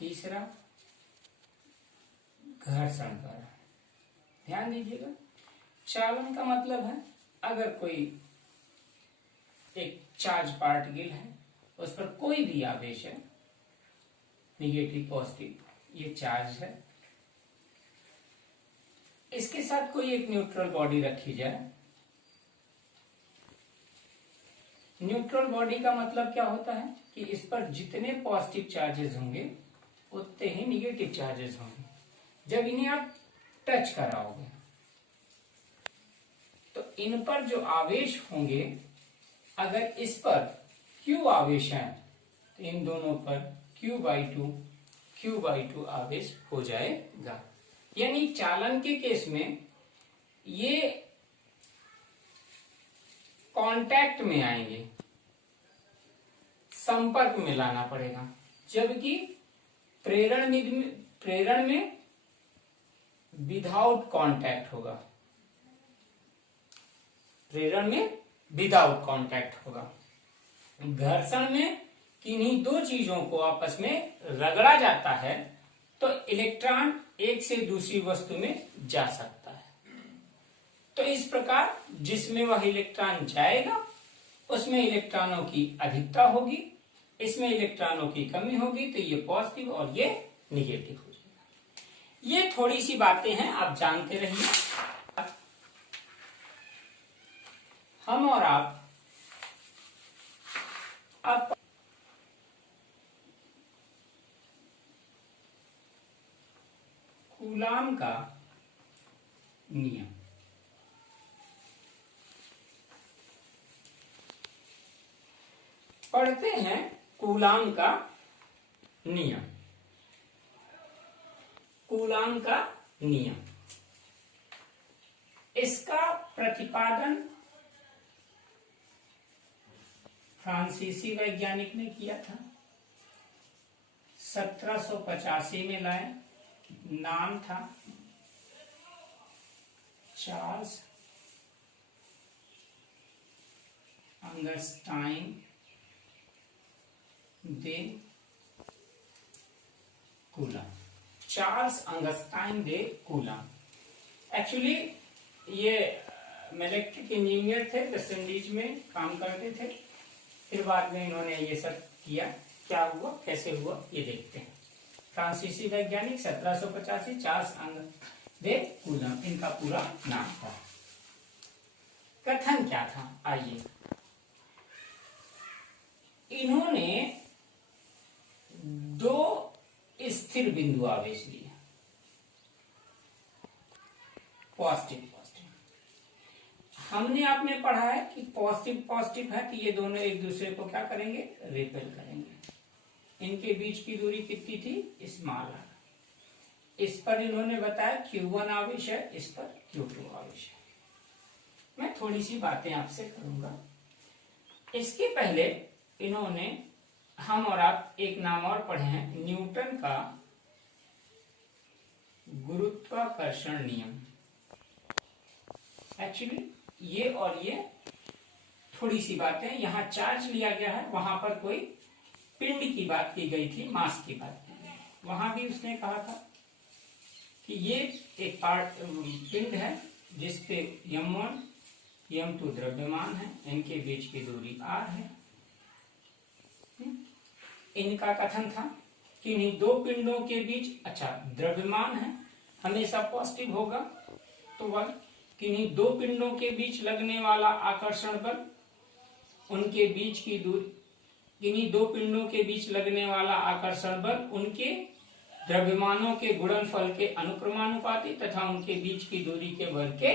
तीसरा घर्षण पर। ध्यान दीजिएगा, चालन का मतलब है अगर कोई एक चार्ज पार्टिकल है, उस पर कोई भी आवेश है, निगेटिव पॉजिटिव, ये चार्ज है, इसके साथ कोई एक न्यूट्रल बॉडी रखी जाए। न्यूट्रल बॉडी का मतलब क्या होता है कि इस पर जितने पॉजिटिव चार्जेस होंगे उतने ही निगेटिव चार्जेस होंगे। जब इन्हें आप टच कराओगे तो इन पर जो आवेश होंगे, अगर इस पर Q आवेश है तो इन दोनों पर Q/2 आवेश हो जाएगा। यानी चालन के केस में ये कांटेक्ट में आएंगे, संपर्क में लाना पड़ेगा, जबकि प्रेरण में विदाउट कांटेक्ट होगा। प्रेरण में विदाउट कांटेक्ट होगा। घर्षण में किन्हीं दो चीजों को आपस में रगड़ा जाता है तो इलेक्ट्रॉन एक से दूसरी वस्तु में जा सकता है। तो इस प्रकार जिसमें वह इलेक्ट्रॉन जाएगा उसमें इलेक्ट्रॉनों की अधिकता होगी, इसमें इलेक्ट्रॉनों की कमी होगी, तो ये पॉजिटिव और ये निगेटिव हो जाएगा। ये थोड़ी सी बातें हैं, आप जानते रहिए। हम और आप कूलाम का नियम, पढ़ते हैं। कूलाम का नियम, कूलाम का नियम, इसका प्रतिपादन फ्रांसीसी वैज्ञानिक ने किया था, 1785 में लाए। नाम था चार्ल्स अंगस्टाइन दे कूलाम। चार्ल्स अंगस्टाइन दे कूलाम एक्चुअली ये इलेक्ट्रिक इंजीनियर थे, वेस्ट इंडीज में काम करते थे। फिर बाद में इन्होंने ये सब किया। क्या हुआ, कैसे हुआ, ये देखते हैं। फ्रांसीसी वैज्ञानिक 1785, चार्ल्स दे कूलाम इनका पूरा नाम था। कथन क्या था, आइए। इन्होंने दो स्थिर बिंदु आवेश लिए, पॉजिटिव पॉजिटिव। हमने आपने पढ़ा है कि पॉजिटिव पॉजिटिव है कि ये दोनों एक दूसरे को क्या करेंगे, रिपेल करेंगे। इनके बीच की दूरी कितनी थी, स्मॉल r। इस पर इन्होंने बताया Q1 आवेश है, इस पर Q2 आवेश है। मैं थोड़ी सी बातें आपसे करूंगा। इसके पहले इन्होंने, हम और आप एक नाम और पढ़े हैं, न्यूटन का गुरुत्वाकर्षण नियम। एक्चुअली ये और ये थोड़ी सी बातें, यहां चार्ज लिया गया है, वहां पर कोई पिंड की बात की गई थी, मास की बात की गई। वहां भी उसने कहा था कि ये एक पिंड है जिसपे m1 m2 द्रव्यमान है, इनके बीच की दूरी r है। इनका कथन था कि इन्हीं दो पिंडों के बीच, अच्छा द्रव्यमान है हमेशा पॉजिटिव होगा, तो वह किन्हीं दो पिंडों के बीच लगने वाला आकर्षण बल, उनके बीच की दूरी, किन्हीं दो पिंडों के बीच लगने वाला आकर्षण बल उनके द्रव्यमानों के गुणनफल के अनुक्रमानुपाती तथा उनके बीच की दूरी के वर्ग के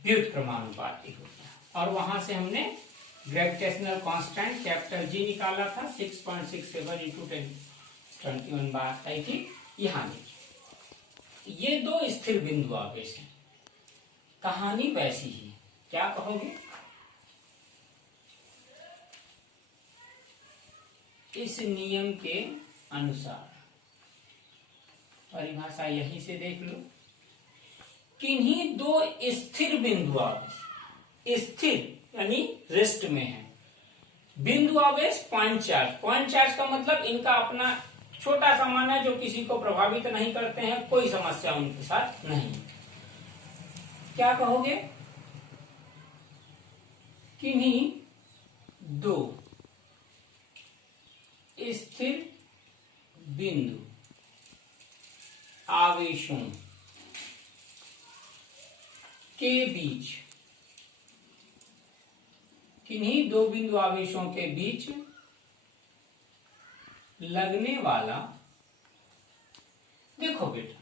व्युत्क्रमानुपाती होता है। और वहां से हमने ग्रेविटेशनल कांस्टेंट कैपिटल G निकाला था, 6.67 × 10⁻21 बार आई थी। यहां देखिए, ये दो स्थिर बिंदु आवेश हैं। कहानी वैसी ही, क्या कहोगे, इस नियम के अनुसार, परिभाषा यहीं से देख लो, किन्हीं दो स्थिर बिंदु आवेश, स्थिर यानी रेस्ट में है, बिंदु आवेश पॉइंट चार्ज। पॉइंट चार्ज का मतलब इनका अपना छोटा सामान है जो किसी को प्रभावित नहीं करते हैं, कोई समस्या उनके साथ नहीं। क्या कहोगे? किन्हीं दो स्थिर बिंदु आवेशों के बीच, किन्हीं दो बिंदु आवेशों के बीच लगने वाला, देखो बेटा,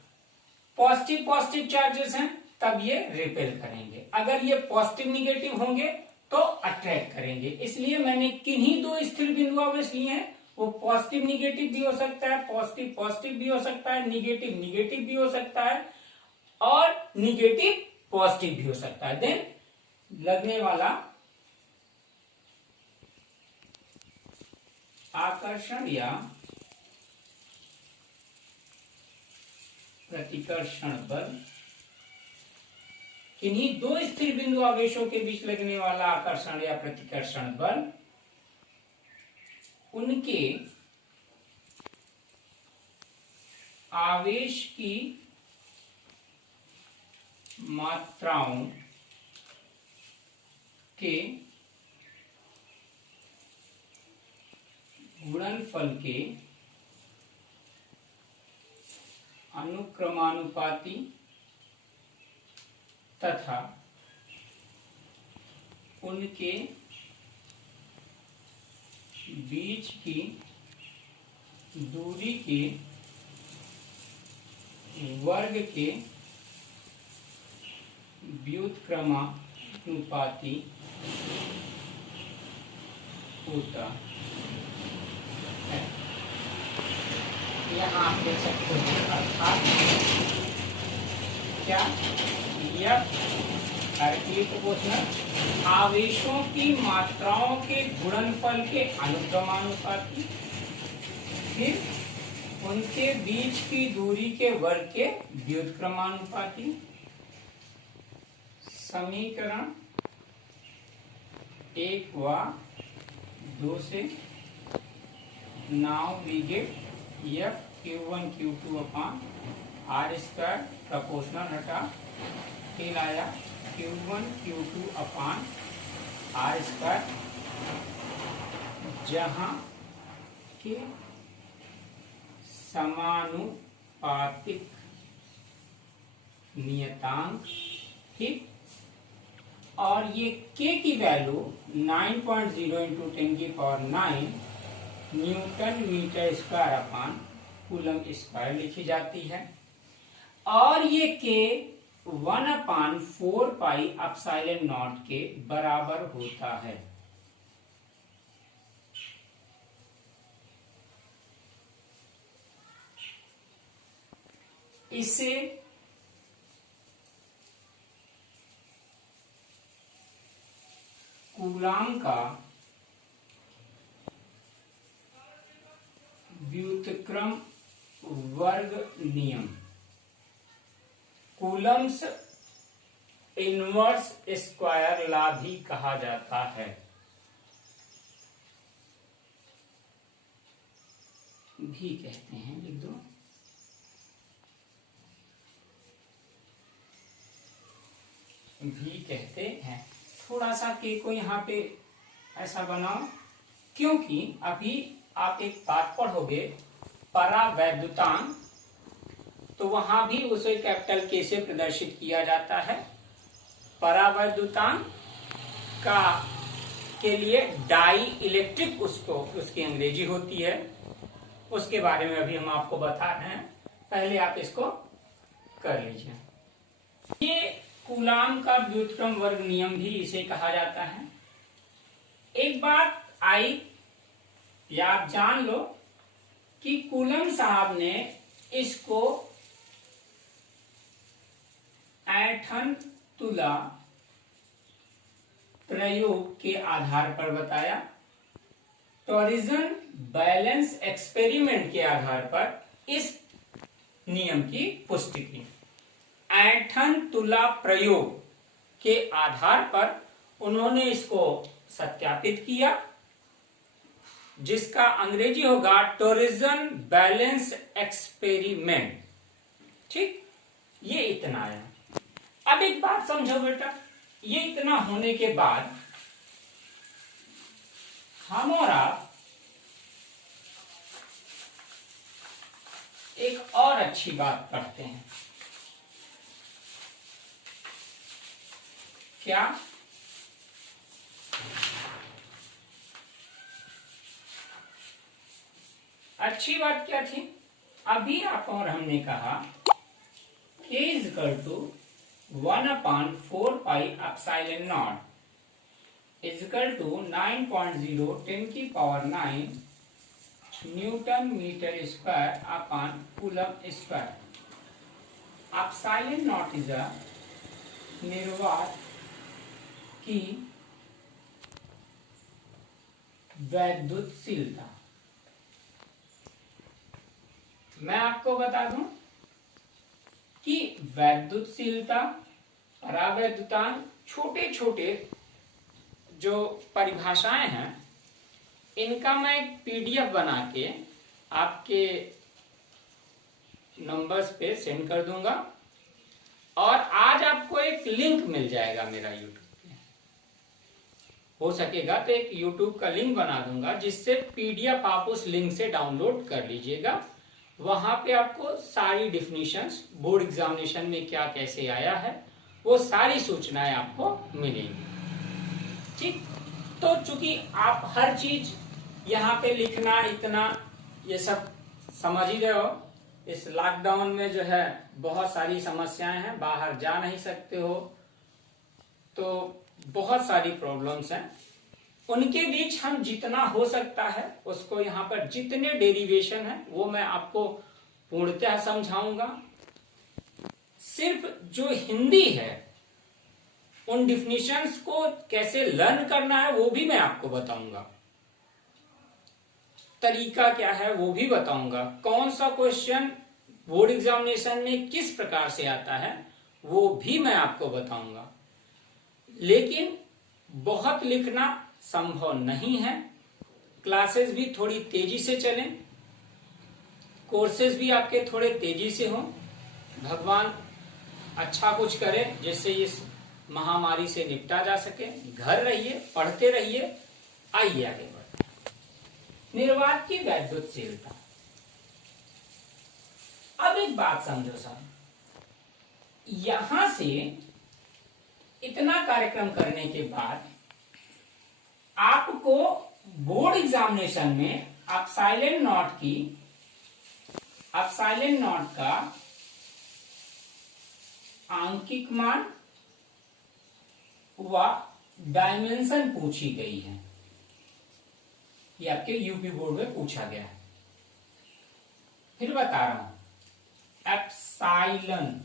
पॉजिटिव पॉजिटिव चार्जेस हैं तब ये रिपेल करेंगे, अगर ये पॉजिटिव निगेटिव होंगे तो अट्रैक्ट करेंगे। इसलिए मैंने किन्हीं दो स्थिर बिंदु आवेश लिए हैं। वो पॉजिटिव निगेटिव भी हो सकता है, पॉजिटिव पॉजिटिव भी हो सकता है, निगेटिव निगेटिव भी हो सकता है और निगेटिव पॉजिटिव भी हो सकता है। देन लगने वाला आकर्षण या प्रतिकर्षण बल, किन्हीं दो स्थिर बिंदु आवेशों के बीच लगने वाला आकर्षण या प्रतिकर्षण बल उनके आवेश की मात्राओं के गुणनफल के अनुक्रमानुपाती तथा उनके बीच की दूरी के वर्ग के व्युत्क्रमानुपाती होता है। यहाँ आप देख सकते हैं, अर्थात क्या यह आवेशों की मात्राओं के गुणनफल के अनुक्रमानुपाती, फिर उनके बीच की दूरी के वर्ग के व्युत्क्रमानुपाती। समीकरण 1 व 2 से now we get F Q1 Q2 upon R square proportional हटा, फिर आया Q1 Q2 upon R square, जहां के समानुपातिक नियतांक, ठीक, और ये K की value 9.0 into 10⁹ newton metre square upon coulomb square लिखी जाती है, और ये K 1/4 पाई एप्सिलॉन नॉट के बराबर होता है। इसे कूलाम का व्युत्क्रम वर्ग नियम, कूलम्स इनवर्स स्क्वायर लॉ भी कहा जाता है। भी कहते हैं, लिख दो, भी कहते हैं। थोड़ा सा के को यहाँ पे ऐसा बनाओ, क्योंकि अभी आप एक बात पढ़ोगे परावैद्युतांक, तो वहां भी उसे कैपिटल के से प्रदर्शित किया जाता है। परावैद्युतांक का के लिए डाई इलेक्ट्रिक उसको उसकी अंग्रेजी होती है, उसके बारे में अभी हम आपको बता रहे हैं, पहले आप इसको कर लीजिए। ये कूलाम का व्युत्क्रम वर्ग नियम भी इसे कहा जाता है। एक बात आई या आप जान लो कि कूलम साहब ने इसको ऐंठन तुला प्रयोग के आधार पर बताया, टॉरिजन बैलेंस एक्सपेरिमेंट के आधार पर इस नियम की पुष्टि की। ऐंठन तुला प्रयोग के आधार पर उन्होंने इसको सत्यापित किया जिसका अंग्रेजी होगा टोरिज्म बैलेंस एक्सपेरिमेंट। ठीक, ये इतना है। अब एक बात समझो बेटा, ये इतना होने के बाद हम और आप एक और अच्छी बात पढ़ते हैं। क्या? अच्छी बात क्या थी? अभी आप और हमने कहा k is equal to 1/4πε0 is equal to 9.0 10⁹ newton metre square upon coulomb square. Epsilon not is a निर्वात की वैद्युतशीलता। मैं आपको बता दूं कि वैद्युतशीलता, परावैद्युतांक, छोटे छोटे जो परिभाषाएं हैं, इनका मैं एक पीडीएफ बना के आपके नंबर्स पे सेंड कर दूंगा और आज आपको एक लिंक मिल जाएगा मेरा यूट्यूब पे। हो सकेगा तो एक यूट्यूब का लिंक बना दूंगा जिससे पीडीएफ आप उस लिंक से डाउनलोड कर लीजिएगा। वहां पे आपको सारी डिफिनीशंस, बोर्ड एग्जामिनेशन में क्या कैसे आया है, वो सारी सूचनाएं आपको मिलेंगी। ठीक, तो चूंकि आप हर चीज यहाँ पे लिखना, इतना ये सब समझ ही रहे हो। इस लॉकडाउन में जो है बहुत सारी समस्याएं हैं, बाहर जा नहीं सकते हो, तो बहुत सारी प्रॉब्लम्स हैं। उनके बीच हम जितना हो सकता है उसको, यहाँ पर जितने डेरिवेशन है वो मैं आपको पूर्णतः समझाऊंगा। सिर्फ जो हिंदी है उन डिफिनीशंस को कैसे लर्न करना है वो भी मैं आपको बताऊंगा, तरीका क्या है वो भी बताऊंगा, कौन सा क्वेश्चन बोर्ड एग्जामिनेशन में किस प्रकार से आता है वो भी मैं आपको बताऊंगा। लेकिन बहुत लिखना संभव नहीं है। क्लासेस भी थोड़ी तेजी से चलें, कोर्सेज भी आपके थोड़े तेजी से हों। भगवान अच्छा कुछ करे जिससे इस महामारी से निपटा जा सके। घर रहिए, पढ़ते रहिए, आइए आगे बढ़ते। निर्वात की वैद्युतशीलता। अब एक बात समझो साहब, यहां से इतना कार्यक्रम करने के बाद आपको बोर्ड एग्जामिनेशन में एप्सिलॉन नॉट का आंकिक मान व डायमेंशन पूछी गई है। ये आपके यूपी बोर्ड में पूछा गया है। फिर बता रहा हूं, एप्सिलॉन,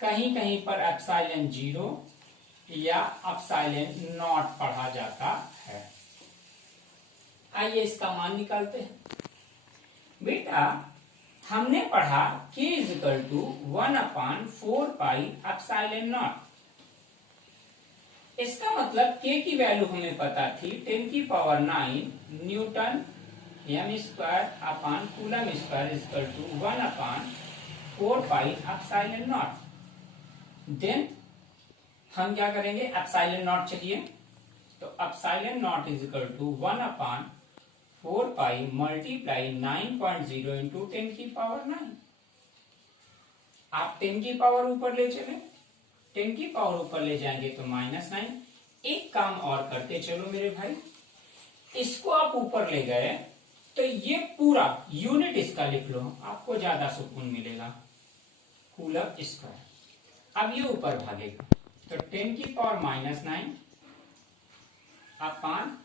कहीं कहीं पर एप्सिलॉन 0 या एप्सिलॉन नॉट पढ़ा जाता है। आइए इसका मान निकालते हैं। बेटा हमने पढ़ा k इज इक्वल टू 1/4πε0। इसका मतलब k की वैल्यू हमें पता थी 10⁹ newton m square upon coulomb square is equal to 1/4πε0। Then हम क्या करेंगे, एप्सिलॉन नॉट चाहिए, तो epsilon not is equal to 1/4π multiply 9.0 into 10⁹। आप 10 की पावर ऊपर ले चले, 10 की पावर ऊपर ले जाएंगे तो -9। एक काम और करते चलो मेरे भाई, इसको आप ऊपर ले गए तो ये पूरा यूनिट इसका लिख लो, आपको ज्यादा सुकून मिलेगा, कूलम स्क्वायर। अब ये ऊपर भागेगा तो 10 की पावर -9 अपान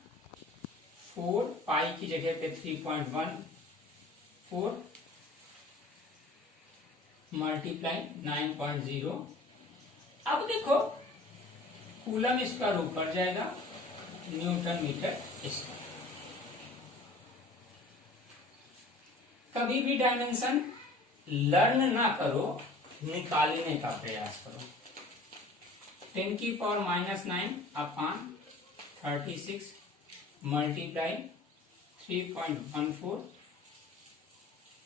4, पाई की जगह पे 3.14 मल्टीप्लाई 9.0। अब देखो कूलम स्क्वायर ऊपर जाएगा, न्यूटन मीटर स्क्वायर। कभी भी डायमेंशन लर्न ना करो, निकालने का प्रयास करो। 10 की पावर -9 अपान 36 मल्टीप्लाई 3.14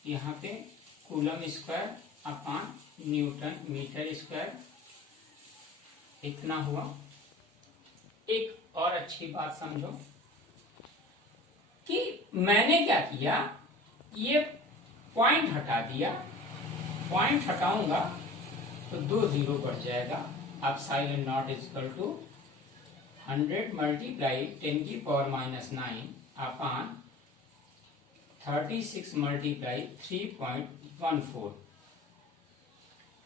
यहाँ पे coulomb square upon newton metre square, इतना हुआ। एक और अच्छी बात समझो कि मैंने क्या किया, ये पॉइंट हटा दिया, पॉइंट हटाऊंगा तो 2 जीरो बढ़ जाएगा। अब epsilon naught equal to 100 multiply 10 की पावर -9 अपॉन 36 मल्टीप्लाई 3.14।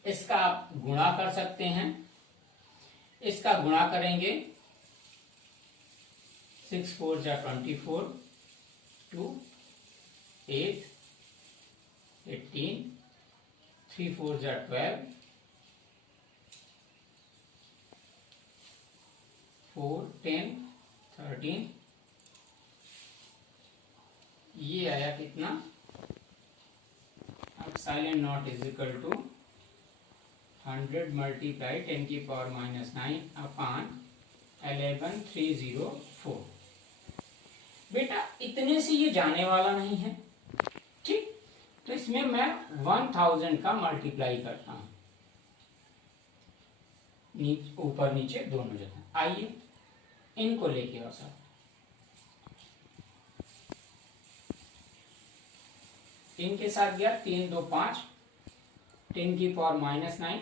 इसका आप गुणा कर सकते हैं। इसका गुणा करेंगे 6 4 जा 24, 2 8 18, 3 4 जा 12, 4 10 13, ये आया कितना। अब epsilon naught is equal to 100 multiply 10 की पावर -9 अपॉन 11304। बेटा इतने से ये जाने वाला नहीं है, ठीक, तो इसमें मैं 1000 का मल्टीप्लाई करता हूं, ऊपर नीचे दोनों जगह। आइए इनको लेके आओ सर, इनके साथ गया 3 2 5, 10 की पावर -9,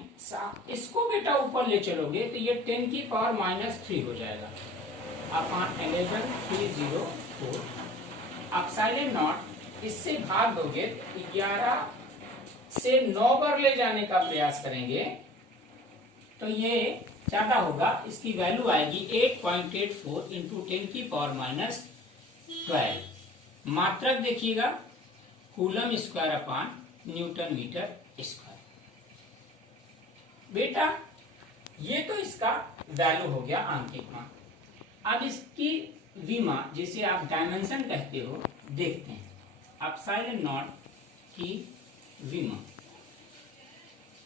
इसको बेटा ऊपर ले चलोगे तो ये 10 की पावर -3 हो जाएगा अपॉन 11304। अब साइलेंट नॉट इससे भाग दोगे, 11 से 9 बार ले जाने का प्रयास करेंगे तो ये ज्यादा होगा, इसकी वैल्यू आएगी 8.84 इंटू 10 की पावर -12। मात्रक देखिएगा coulomb square upon newton metre square. बेटा ये तो इसका वैल्यू हो गया आंतरिक मान। अब इसकी विमा जिसे आप डायमेंशन कहते हो देखते हैं। अब साइलेंट नॉट की विमा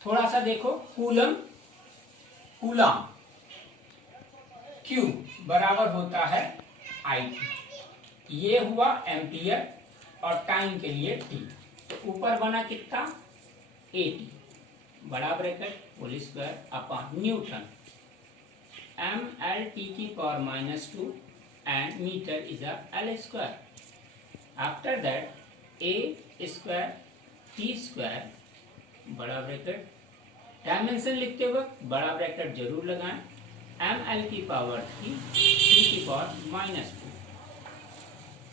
थोड़ा सा देखो, कूलम कूलम Q बराबर होता है IT, ये हुआ एम्पियर और टाइम के लिए T, तो ऊपर बना कितना 80 बड़ा bracket whole square upon newton mL T की power -2 and meter is a L square. After that A square T square बड़ा ब्रैकेट, डायमेंशन लिखते वक्त बड़ा ब्रैकेट जरूर लगाएं, mL की पावर 3 T की पावर -2,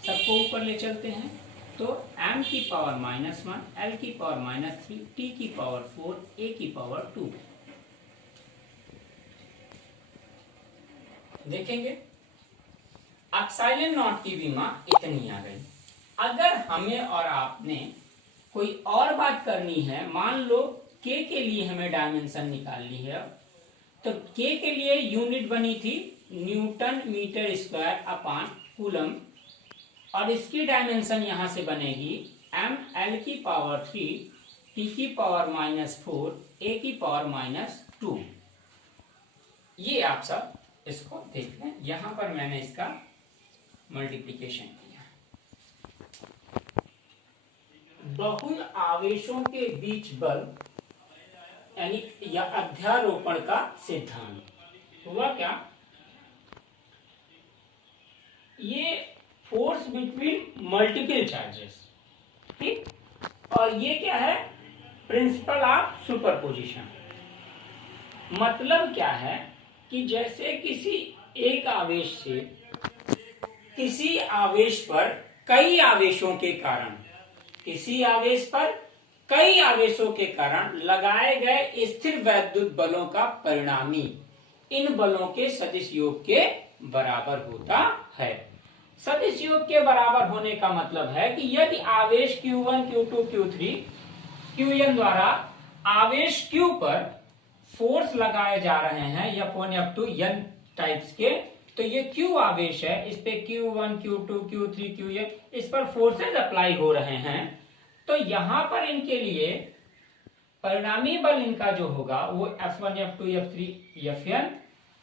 सबको ऊपर ले चलते हैं तो m की पावर -1, L की पावर -3, T की पावर 4, A की पावर 2 देखेंगे। अब साइलेंट नॉट की विमा इतनी आ गई। अगर हमें और आपने कोई और बात करनी है, मान लो k के लिए हमें डायमेंशन निकालनी है, तो k के लिए यूनिट बनी थी newton metre square upon coulomb, और इसकी डायमेंशन यहां से बनेगी mL की पावर 3, T की पावर -4, A की पावर -2। ये आप सब इसको देख लें, यहां पर मैंने इसका मल्टीप्लिकेशन किया। बहुल आवेशों के बीच बल यानी या अध्यारोपण का सिद्धांत हुआ क्या, ये फोर्स बिटवीन मल्टीपल चार्जेस, ठीक, और ये क्या है प्रिंसिपल ऑफ सुपरपोजिशन। मतलब क्या है कि जैसे किसी एक आवेश से किसी आवेश पर कई आवेशों के कारण, किसी आवेश पर कई आवेशों के कारण लगाए गए स्थिर वैद्युत बलों का परिणामी इन बलों के सदिश योग के बराबर होता है। सदिश योग के बराबर होने का मतलब है कि यदि आवेश Q1, Q2, Q3, Qn द्वारा आवेश Q पर फोर्स लगाए जा रहे हैं F1, F2, N टाइप्स के, तो ये Q आवेश है, इस पे Q1, Q2, Q3, Qn, इस पर फोर्सेज अप्लाई हो रहे हैं, तो यहां पर इनके लिए परिणामी बल इनका जो होगा वो F1, F2, F3, Fn,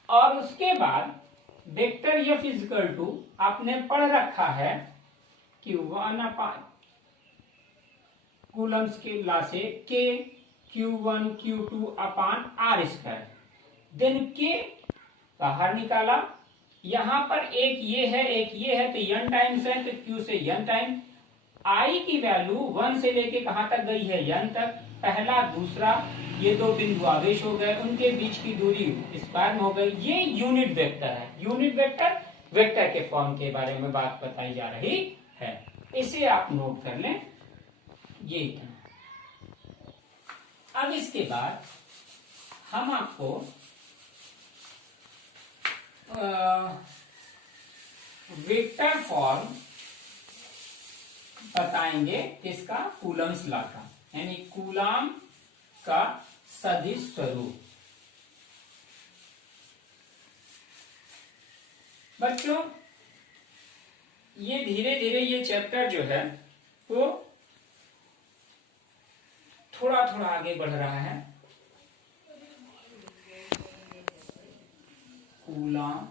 और उसके बाद वेक्टर एफ इजिकल टू आपने पढ़ रखा है कि 1 कूलम्स के लॉ से के Q1 Q2 upon R square, then के बाहर निकाला, यहां पर एक ये है एक ये है तो n टाइम्स है, तो Q से n टाइम, I की वैल्यू 1 से लेके कहां तक गई है n तक, पहला दूसरा, ये दो बिंदु आवेश हो गए, उनके बीच की दूरी स्क्वायर में हो गई, ये यूनिट वेक्टर है। यूनिट वेक्टर वेक्टर के फॉर्म के बारे में बात बताई जा रही है, इसे आप नोट कर लें, ये इतना। अब इसके बाद हम आपको वेक्टर फॉर्म बताएंगे किसका, कूलम्स लॉ का, यानी कूलाम का सदिश स्वरूप। बच्चों ये धीरे धीरे ये चैप्टर जो है वो थोड़ा थोड़ा आगे बढ़ रहा है। कूलाम